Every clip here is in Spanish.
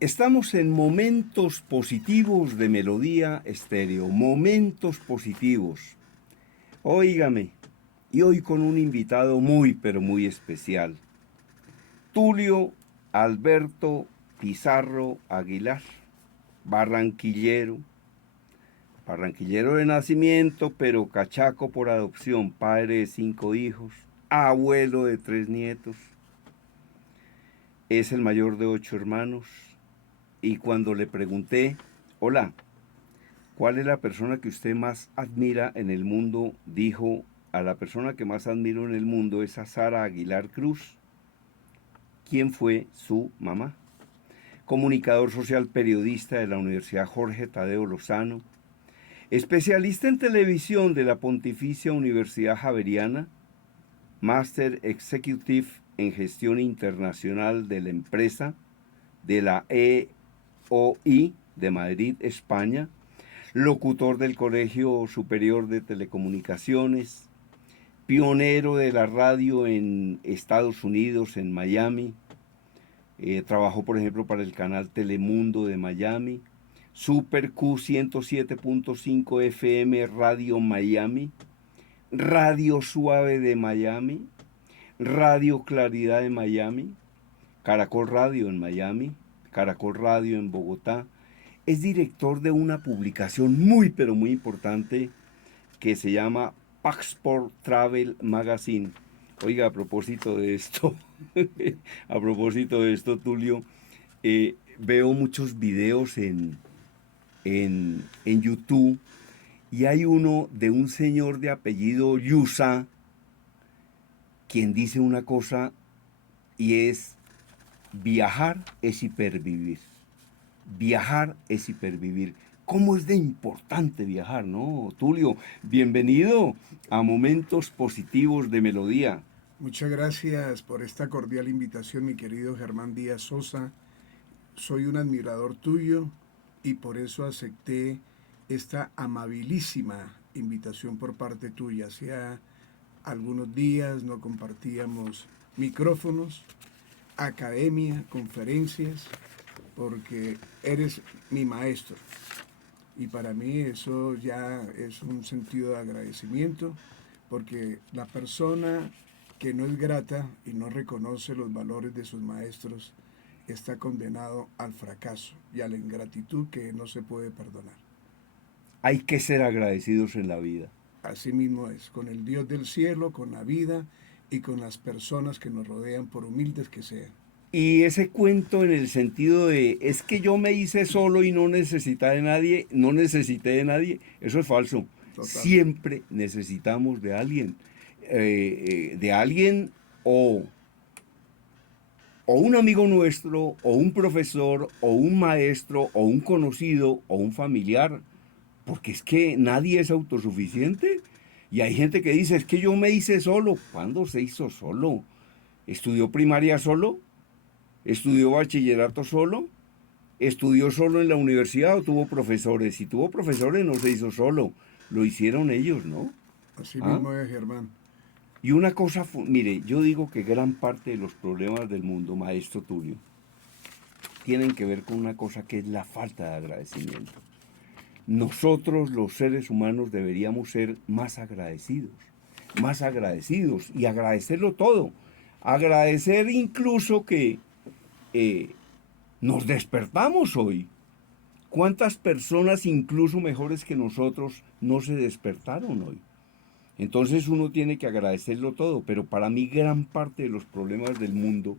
Estamos en momentos positivos de Melodía Estéreo, momentos positivos. Óigame, y hoy con un invitado muy, pero muy especial. Tulio Alberto Pizarro Aguilar, barranquillero. Barranquillero de nacimiento, pero cachaco por adopción, padre de 5 hijos, abuelo de 3 nietos. Es el mayor de 8 hermanos. Y cuando le pregunté, hola, ¿cuál es la persona que usted más admira en el mundo? Dijo, a la persona que más admiro en el mundo es a Sara Aguilar Cruz. ¿Quién fue su mamá? Comunicador social periodista de la Universidad Jorge Tadeo Lozano, especialista en televisión de la Pontificia Universidad Javeriana, Master Executive en Gestión Internacional de la Empresa de la EOI de Madrid, España, locutor del Colegio Superior de Telecomunicaciones, pionero de la radio en Estados Unidos, en Miami. Trabajó, por ejemplo, para el canal Telemundo de Miami, Super Q 107.5 FM Radio Miami, Radio Suave de Miami, Radio Claridad de Miami, Caracol Radio en Miami, Caracol Radio en Bogotá. Es director de una publicación muy, pero muy importante que se llama Passport Travel Magazine. Oiga, a propósito de esto, a propósito de esto, Tulio, veo muchos videos en YouTube y hay uno de un señor de apellido Yusa quien dice una cosa y es viajar es hipervivir. Viajar es hipervivir. ¿Cómo es de importante viajar, no? Tulio, bienvenido a Momentos Positivos de Melodía. Muchas gracias por esta cordial invitación, mi querido Germán Díaz Sosa. Soy un admirador tuyo y por eso acepté esta amabilísima invitación por parte tuya. Hacía algunos días no compartíamos micrófonos, academia, conferencias, porque eres mi maestro. Y para mí eso ya es un sentido de agradecimiento, porque la persona que no es grata y no reconoce los valores de sus maestros está condenado al fracaso y a la ingratitud que no se puede perdonar. Hay que ser agradecidos en la vida. Así mismo es, con el Dios del cielo, con la vida y con las personas que nos rodean, por humildes que sean. Y ese cuento en el sentido de, es que yo me hice solo y no necesité de nadie, no necesité de nadie, eso es falso. Total. Siempre necesitamos de alguien o, o un amigo nuestro, o un profesor, o un maestro, o un conocido, o un familiar, porque es que nadie es autosuficiente. Y hay gente que dice, es que yo me hice solo. ¿Cuándo se hizo solo? ¿Estudió primaria solo? ¿Estudió bachillerato solo? ¿Estudió solo en la universidad o tuvo profesores? Si tuvo profesores no se hizo solo, lo hicieron ellos, ¿no? Así ¿Ah? mismo es, Germán. Y una cosa, mire, yo digo que gran parte de los problemas del mundo, maestro Tulio, tienen que ver con una cosa que es la falta de agradecimiento. Nosotros los seres humanos deberíamos ser más agradecidos y agradecerlo todo. Agradecer incluso que eh, nos despertamos hoy. ¿Cuántas personas incluso mejores que nosotros no se despertaron hoy? Entonces uno tiene que agradecerlo todo, pero para mí gran parte de los problemas del mundo,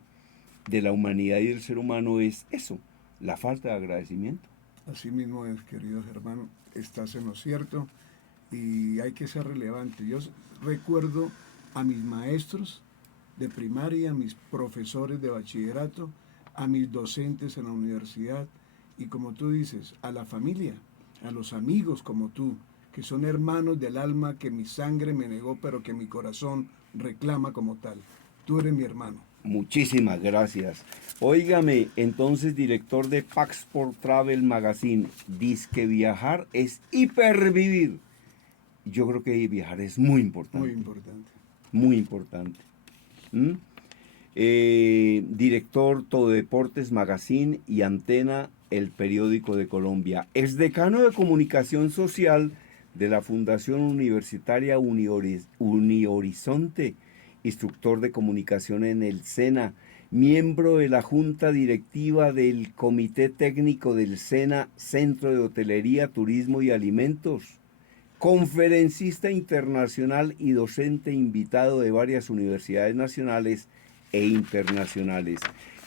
de la humanidad y del ser humano es eso, la falta de agradecimiento. Así mismo es, querido Germán. Estás en lo cierto y hay que ser relevante. Yo recuerdo a mis maestros de primaria, a mis profesores de bachillerato, a mis docentes en la universidad y como tú dices, a la familia, a los amigos como tú, que son hermanos del alma que mi sangre me negó, pero que mi corazón reclama como tal. Tú eres mi hermano. Muchísimas gracias. Óigame, entonces director de Passport Travel Magazine, dice que viajar es hipervivir. Yo creo que viajar es muy Muy importante, importante. muy importante. ¿Mm? director Todo Deportes Magazine y Antena, el periódico de Colombia. Es decano de comunicación social de la Fundación Universitaria Unihorizonte, instructor de comunicación en el SENA, miembro de la Junta Directiva del Comité Técnico del SENA, Centro de Hotelería, Turismo y Alimentos, conferencista internacional y docente invitado de varias universidades nacionales e internacionales,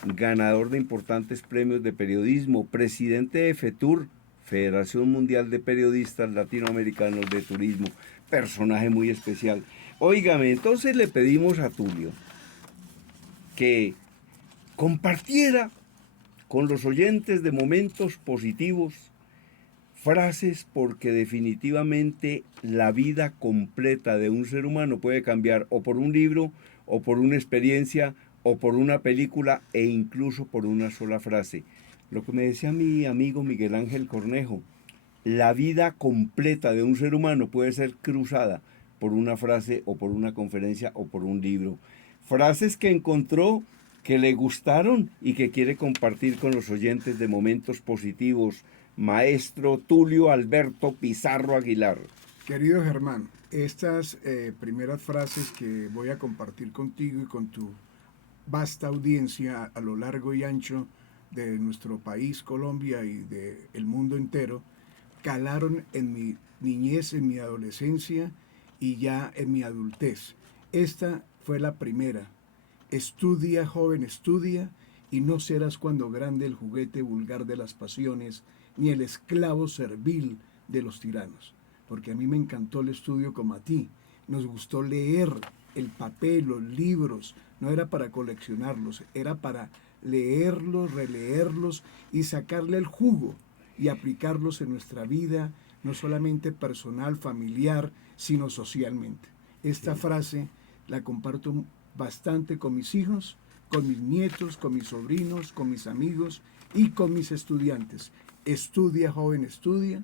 ganador de importantes premios de periodismo, presidente de FETUR, Federación Mundial de Periodistas Latinoamericanos de Turismo, personaje muy especial. Óigame, entonces le pedimos a Tulio que compartiera con los oyentes de Momentos Positivos frases, porque definitivamente la vida completa de un ser humano puede cambiar o por un libro, o por una experiencia, o por una película, e incluso por una sola frase. Lo que me decía mi amigo Miguel Ángel Cornejo, la vida completa de un ser humano puede ser cruzada por una frase, o por una conferencia, o por un libro. Frases que encontró, que le gustaron y que quiere compartir con los oyentes de Momentos Positivos. Maestro Tulio Alberto Pizarro Aguilar. Querido Germán, estas primeras frases que voy a compartir contigo y con tu vasta audiencia a lo largo y ancho de nuestro país, Colombia, y del mundo entero, calaron en mi niñez, en mi adolescencia y ya en mi adultez. Esta fue la primera. Estudia, joven, estudia, y no serás cuando grande el juguete vulgar de las pasiones, ni el esclavo servil de los tiranos. Porque a mí me encantó el estudio como a ti. Nos gustó leer el papel, los libros. No era para coleccionarlos, era para leerlos, releerlos y sacarle el jugo y aplicarlos en nuestra vida, no solamente personal, familiar, sino socialmente. Esta frase la comparto bastante con mis hijos, con mis nietos, con mis sobrinos, con mis amigos y con mis estudiantes. Estudia, joven, estudia,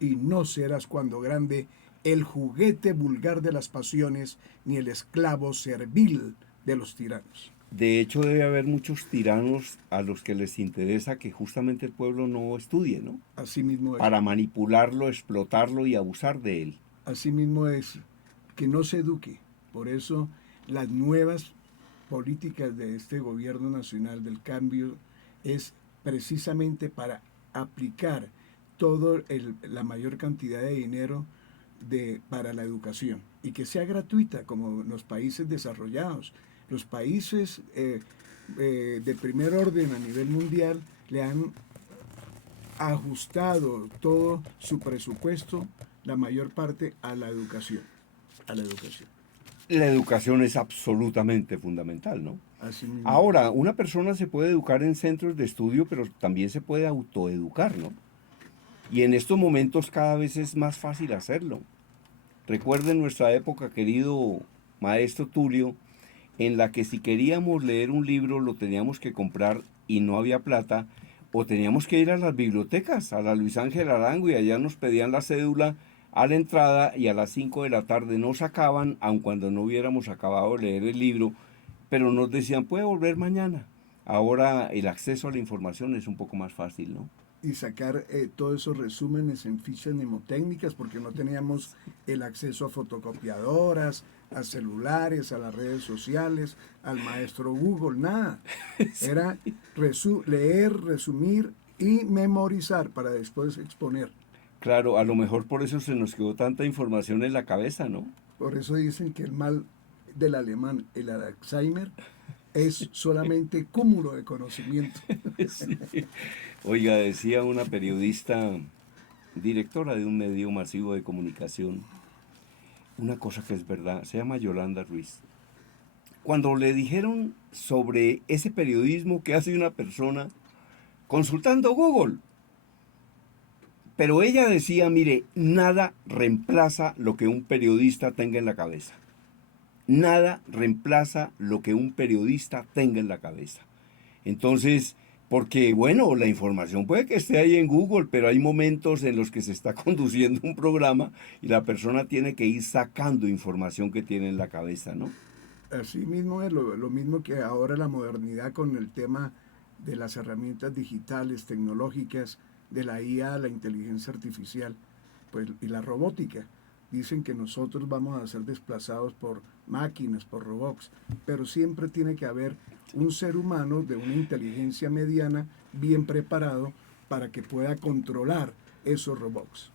y no serás cuando grande el juguete vulgar de las pasiones, ni el esclavo servil de los tiranos. De hecho, debe haber muchos tiranos a los que les interesa que justamente el pueblo no estudie, ¿no? Así mismo es. Para manipularlo, explotarlo y abusar de él. Así mismo es, que no se eduque. Por eso las nuevas políticas de este gobierno nacional del cambio es precisamente para aplicar la mayor cantidad de dinero para la educación y que sea gratuita como en los países desarrollados. Los países de primer orden a nivel mundial le han ajustado todo su presupuesto, la mayor parte, a la educación. A la educación. La educación es absolutamente fundamental, ¿no? Así mismo. Ahora, una persona se puede educar en centros de estudio, pero también se puede autoeducar, ¿no? Y en estos momentos cada vez es más fácil hacerlo. Recuerden nuestra época, querido maestro Tulio, en la que si queríamos leer un libro lo teníamos que comprar y no había plata, o teníamos que ir a las bibliotecas, a la Luis Ángel Arango, y allá nos pedían la cédula a la entrada y a las 5 de la tarde nos sacaban, aun cuando no hubiéramos acabado de leer el libro, pero nos decían, puede volver mañana. Ahora el acceso a la información es un poco más fácil, ¿no? Y sacar todos esos resúmenes en fichas mnemotécnicas, porque no teníamos el acceso a fotocopiadoras, a celulares, a las redes sociales, al maestro Google, nada. Era leer, resumir y memorizar para después exponer. Claro, a lo mejor por eso se nos quedó tanta información en la cabeza, ¿no? Por eso dicen que el mal del alemán, el Alzheimer, es solamente cúmulo de conocimiento. Sí. Oiga, decía una periodista, directora de un medio masivo de comunicación, una cosa que es verdad, se llama Yolanda Ruiz. Cuando le dijeron sobre ese periodismo que hace una persona consultando Google, pero ella decía, mire, nada reemplaza lo que un periodista tenga en la cabeza. Nada reemplaza lo que un periodista tenga en la cabeza. Entonces, porque bueno, la información puede que esté ahí en Google, pero hay momentos en los que se está conduciendo un programa y la persona tiene que ir sacando información que tiene en la cabeza, ¿no? Así mismo es lo mismo que ahora la modernidad con el tema de las herramientas digitales, tecnológicas, de la IA, la inteligencia artificial, pues, y la robótica. Dicen que nosotros vamos a ser desplazados por máquinas, por robots, pero siempre tiene que haber un ser humano de una inteligencia mediana bien preparado para que pueda controlar esos robots.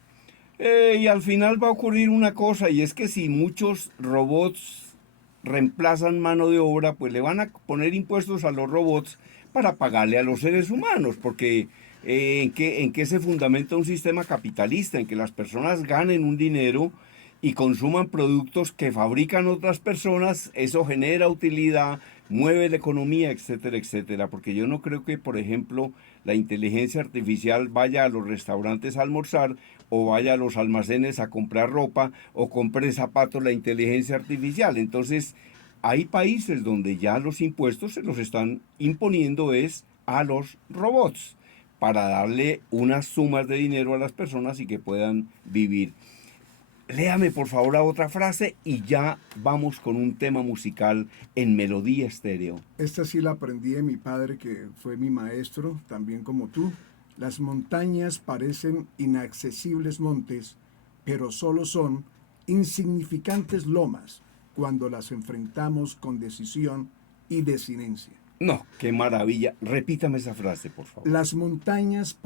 Y al final va a ocurrir una cosa, y es que si muchos robots reemplazan mano de obra, pues le van a poner impuestos a los robots para pagarle a los seres humanos, porque ¿en qué se fundamenta un sistema capitalista? En que las personas ganen un dinero y consuman productos que fabrican otras personas, eso genera utilidad, mueve la economía, etcétera, etcétera. Porque yo no creo que, por ejemplo, la inteligencia artificial vaya a los restaurantes a almorzar o vaya a los almacenes a comprar ropa o compre zapatos la inteligencia artificial. Entonces, hay países donde ya los impuestos se los están imponiendo es a los robots para darle unas sumas de dinero a las personas y que puedan vivir. Léame por favor la otra frase y ya vamos con un tema musical en Melodía Estéreo. Esta sí la aprendí de mi padre, que fue mi maestro, también como tú. Las montañas parecen inaccesibles montes, pero solo son insignificantes lomas cuando las enfrentamos con decisión y desinencia. No, qué maravilla. Repítame esa frase, por favor. Las montañas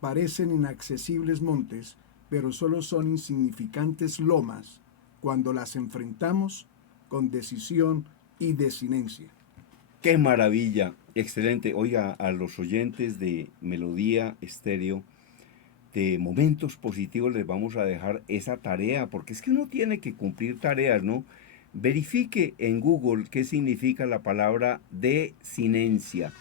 parecen inaccesibles montes, pero solo son insignificantes lomas cuando las enfrentamos con decisión y desinencia. Qué maravilla. Excelente. Oiga, a los oyentes de Melodía Estéreo, de Momentos Positivos, les vamos a dejar esa tarea, porque es que uno tiene que cumplir tareas, ¿no? Verifique en Google qué significa la palabra desinencia.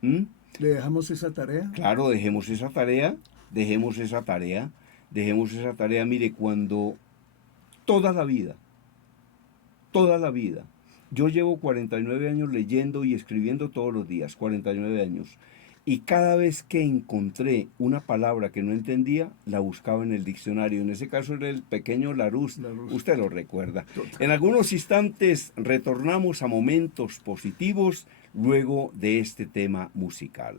¿Mm? ¿Le dejamos esa tarea? Claro, dejemos esa tarea, dejemos esa tarea, dejemos esa tarea. Mire, cuando toda la vida, toda la vida, yo llevo 49 años leyendo y escribiendo todos los días, 49 años. Y cada vez que encontré una palabra que no entendía, la buscaba en el diccionario. En ese caso era el pequeño Larousse. Usted lo recuerda. Total. En algunos instantes retornamos a momentos positivos luego de este tema musical.